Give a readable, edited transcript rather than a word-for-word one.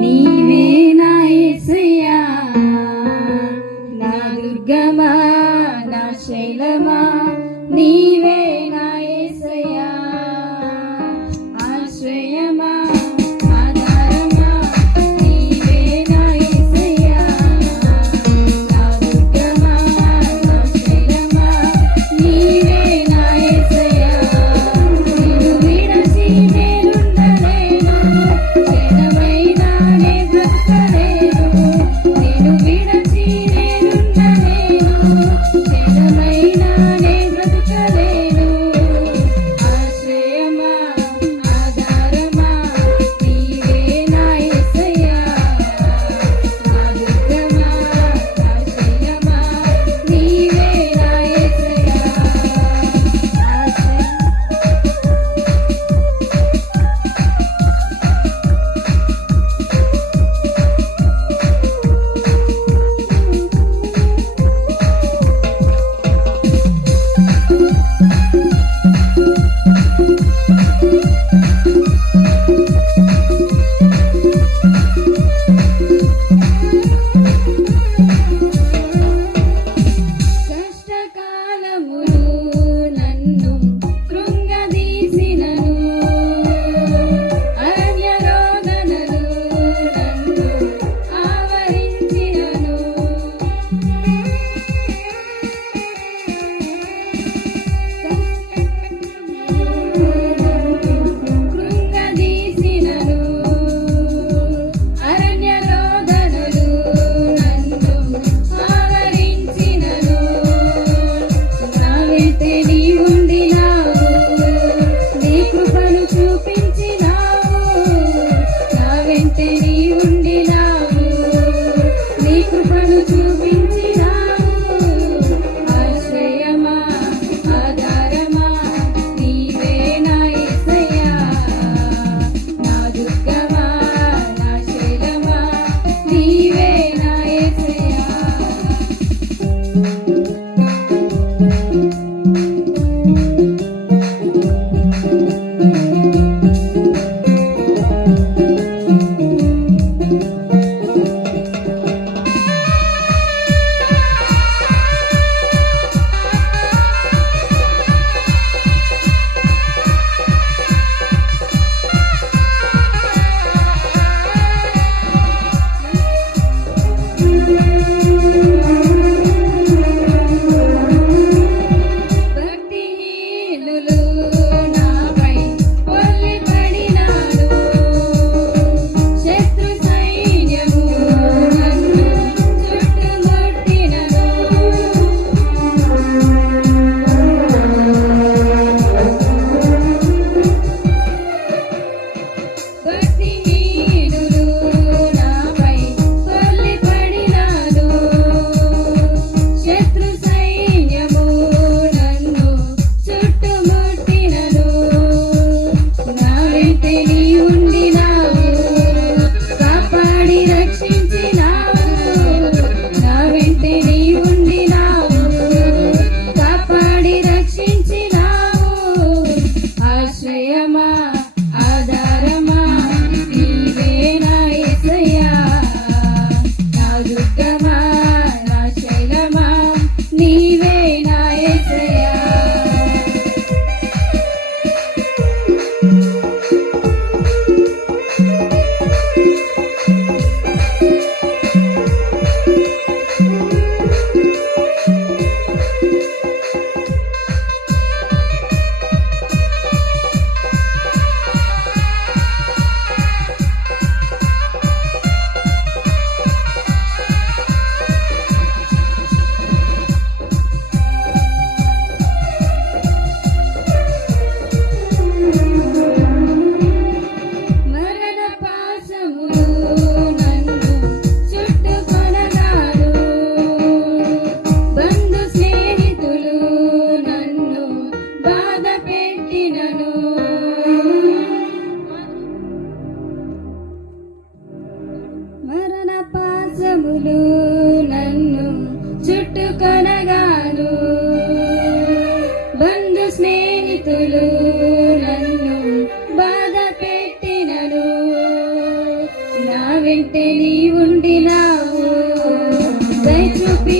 నీవే నా యేసయ్యా, నా దుర్గమా నా శైలమా, నీవే నా యేసయ్యా, ఆశ్రయమా ఆధారమా, నీవే నా యేసయ్యా, నా దుర్గమా నా శైలమా, నీవే నా యేసయ్యా, నిన్ను విడచి నేనుండలేను, క్షణమైనా నే బ్రతకలేను, నిన్ను విడచి నేనుండలేను, క్షణమైనా నే బ్రతకలేను, ఆశ్రయమా ఆధారమా, నీవే నా యేసయ్యా, నా దుర్గమా నా శైలమా, నీవే నా యేసయ్యా, కష్టకాలములు నన్ను కృంగదీసినను, అన్యరోదనలు నన్ను ఆవరించినను, కృంగదీసినను, అరణ్యరోదనలు నన్ను ఆవరించినను, నా వెంటే నీ ఉండినావు, నీ కృపను చూపించినావు, నా వెంటే నీ ఉండినావు, నీ కృపను చూపించినావు, ఆశ్రయమా ఆధారమా, నీవే నా యేసయ్యా, నా దుర్గమా నా శైలమా, నీవే నా యేసయ్యా. భక్తిహీనులు నాపై పొర్లిపడినారు, శత్రు సైన్యము నన్ను చుట్టుముట్టినను, భక్తిహీనులు నాపై పొర్లిపడినారు, శత్రు సైన్యము నన్ను చుట్టుముట్టినను, నా వెంటే నీ ఉండినావు, కాపాడి రక్షించినావు, నా వెంటే నీ ఉండినావు, కాపాడి రక్షించినావు, ఆశ్రయమా ఆధారమా, నీవే నా యేసయ్యా, నా దుర్గమా నా శైలమా, నీవే నా యేసయ్యా. మరణ పాశములు నన్ను చుట్టుకొనగారు, బంధు స్నేహితులు నన్ను బాధ పెట్టినను, మరణ పాశములు నన్ను చుట్టుకొనగాను, బంధు స్నేహితులు నన్ను బాధ పెట్టినను, వెంటే నీ ఉండినావు దయ చూపి